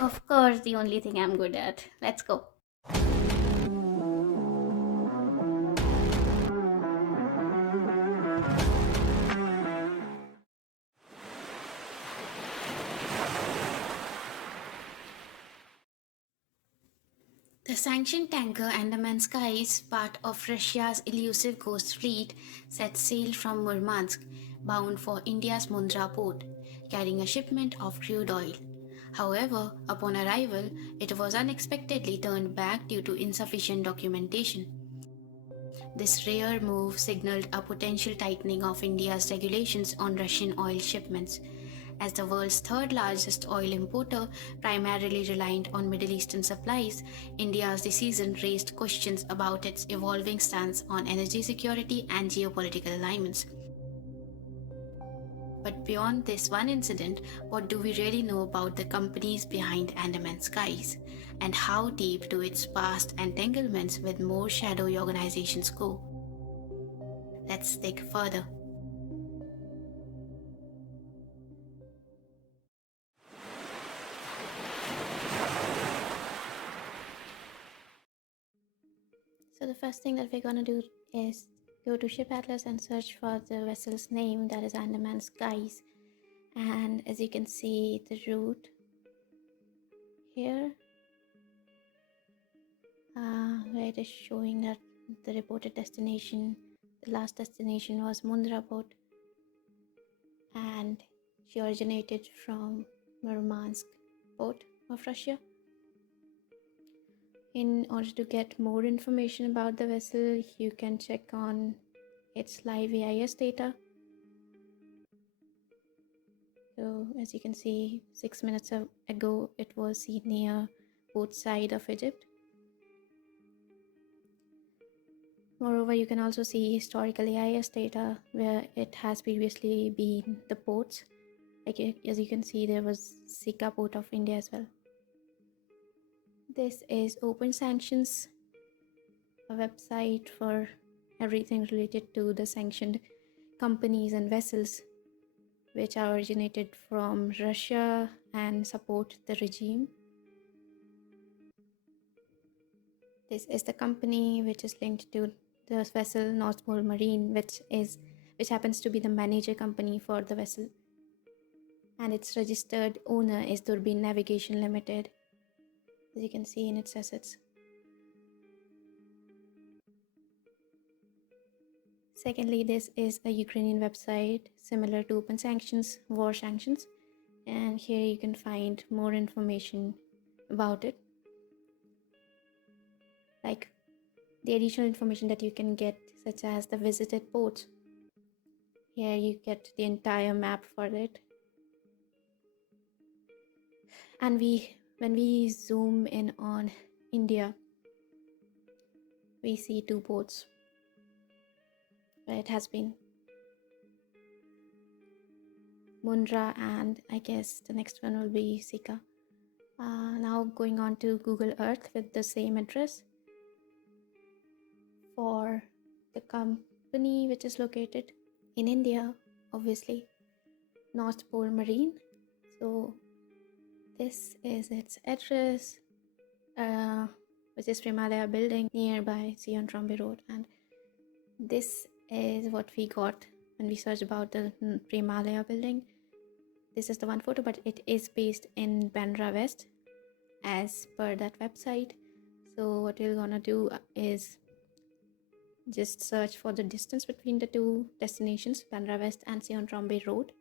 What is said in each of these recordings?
Of course, the only thing I'm good at. Let's go. The sanctioned tanker Andaman Skies, part of Russia's elusive ghost fleet, set sail from Murmansk, bound for India's Mundra port, carrying a shipment of crude oil. However, upon arrival, it was unexpectedly turned back due to insufficient documentation. This rare move signaled a potential tightening of India's regulations on Russian oil shipments. As the world's third largest oil importer, primarily reliant on Middle Eastern supplies, India's decision raised questions about its evolving stance on energy security and geopolitical alignments. But beyond this one incident, what do we really know about the companies behind Andaman Skies? And how deep do its past entanglements with more shadowy organizations go? Let's dig further. So the first thing that we're gonna do is go to Ship Atlas and search for the vessel's name, that is Andaman Skies. And as you can see, the route here, where it is showing that the reported destination, the last destination was Mundra port, and she originated from Murmansk port of Russia. In order to get more information about the vessel, you can check on its live AIS data. So as you can see, 6 minutes ago, it was seen near both sides of Egypt. Moreover, you can also see historical AIS data where it has previously been the ports. Like as you can see, there was Sika port of India as well. This is Open Sanctions, a website for everything related to the sanctioned companies and vessels which are originated from Russia and support the regime. This is the company which is linked to the vessel North Pole Marine, which happens to be the manager company for the vessel. And its registered owner is Dubai Navigation Limited, as you can see in its assets. Secondly, this is a Ukrainian website similar to Open Sanctions, War Sanctions, and here you can find more information about it, like the additional information that you can get, such as the visited ports. Here you get the entire map for it. And when we zoom in on India, we see 2 ports where it has been: Mundra, and I guess the next one will be Sika. Now going on to Google Earth with the same address for the company which is located in India, obviously, North Pole Marine. So this is its address, which is Premalaya building nearby Sion Trombe Road, and this is what we got when we searched about the Premalaya building. This is the one photo, but it is based in Bandra West as per that website. So what we're gonna do is just search for the distance between the 2 destinations, Bandra West and Sion Trombe Road.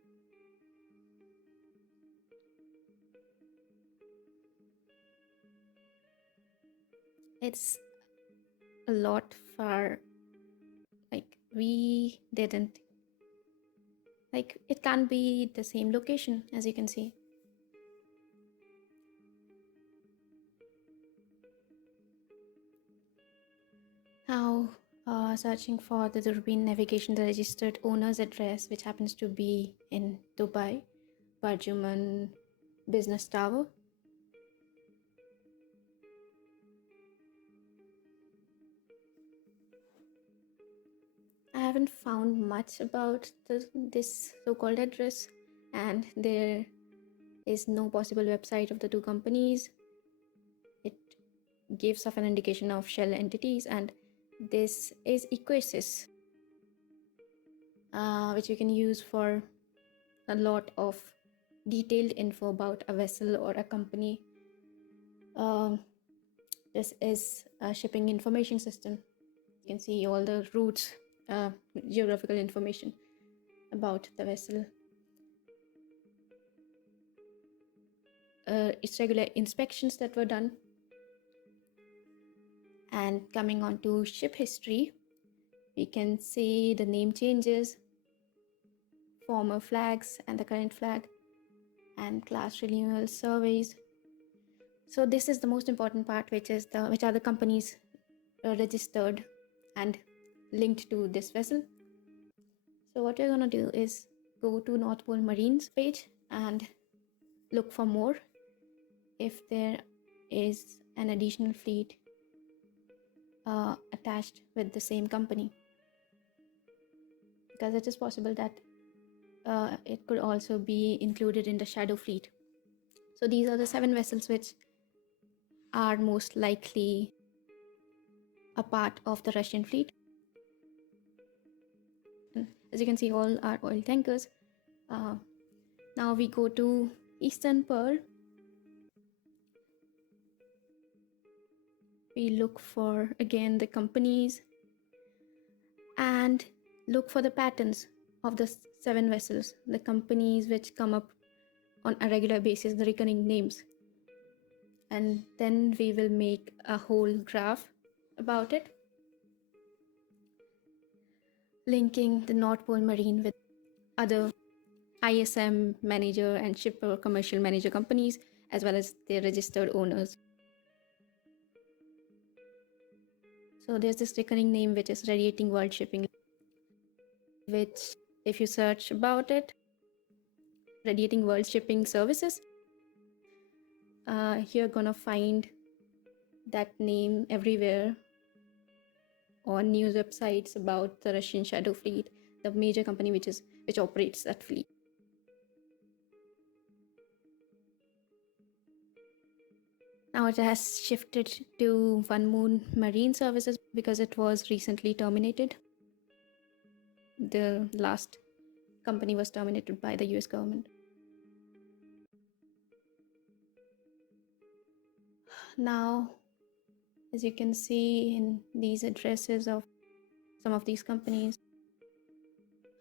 It's a lot far. Like we didn't, like it can't be the same location, as you can see. Now searching for the Durbin Navigation, the registered owner's address, which happens to be in Dubai, Barjuman Business Tower. I haven't found much about this so-called address, and there is no possible website of the two companies. It gives off an indication of shell entities, and this is Equasis, which you can use for a lot of detailed info about a vessel or a company. This is a shipping information system. You can see all the routes, geographical information about the vessel, its regular inspections that were done. And coming on to ship history, we can see the name changes, former flags and the current flag, and class renewal surveys. So this is the most important part, which are the companies registered and linked to this vessel. So what we're going to do is go to North Pole Marine's page and look for more if there is an additional fleet attached with the same company, because it is possible that it could also be included in the shadow fleet. So these are the 7 vessels which are most likely a part of the Russian fleet. And as you can see, all are oil tankers. Now we go to Eastern Pearl. We look for again the companies and look for the patterns of the 7 vessels, the companies which come up on a regular basis, the recurring names. And then we will make a whole graph about it, linking the North Pole Marine with other ISM manager and shipper commercial manager companies, as well as their registered owners. So there's this recurring name which is Radiating World Shipping, which if you search about it, Radiating World Shipping Services, you're gonna find that name everywhere on news websites about the Russian shadow fleet, the major company which operates that fleet. Now it has shifted to One Moon Marine Services because it was recently terminated. The last company was terminated by the US government. Now, as you can see in these addresses of some of these companies,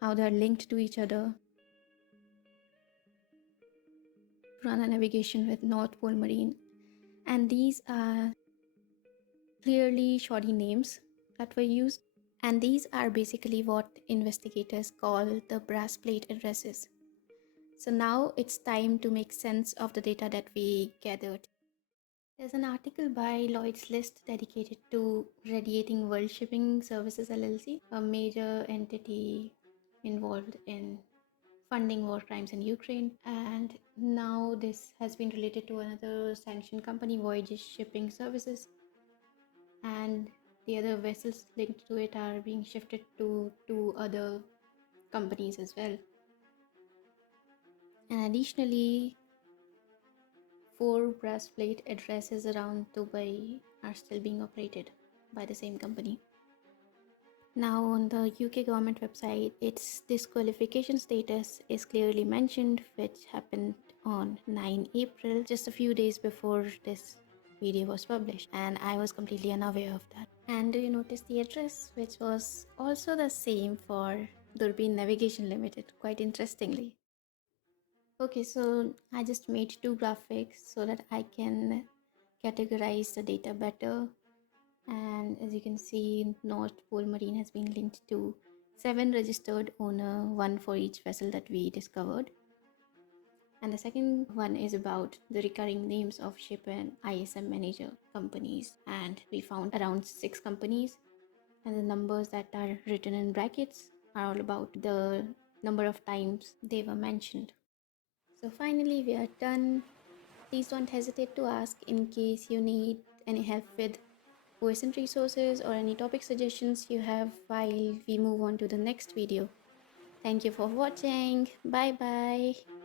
how they are linked to each other. Run a navigation with North Pole Marine, and these are clearly shoddy names that were used, and these are basically what investigators call the brass plate addresses. So now it's time to make sense of the data that we gathered. There's an article by Lloyd's List dedicated to Radiating World Shipping Services LLC, a major entity involved in funding war crimes in Ukraine, and now this has been related to another sanctioned company, Voyages Shipping Services, and the other vessels linked to it are being shifted to 2 other companies as well. And additionally, 4 brass plate addresses around Dubai are still being operated by the same company. Now on the UK government website, its disqualification status is clearly mentioned, which happened on 9 April, just a few days before this video was published, and I was completely unaware of that. And do you notice the address, which was also the same for Durbin Navigation Limited, quite interestingly. Okay, so I just made 2 graphics so that I can categorize the data better. And as you can see, North Pole Marine has been linked to 7 registered owner, 1 for each vessel that we discovered. And the second one is about the recurring names of ship and ISM manager companies. And we found around 6 companies, and the numbers that are written in brackets are all about the number of times they were mentioned. So finally we are done. Please don't hesitate to ask in case you need any help with OSINT resources or any topic suggestions you have while we move on to the next video. Thank you for watching. Bye bye.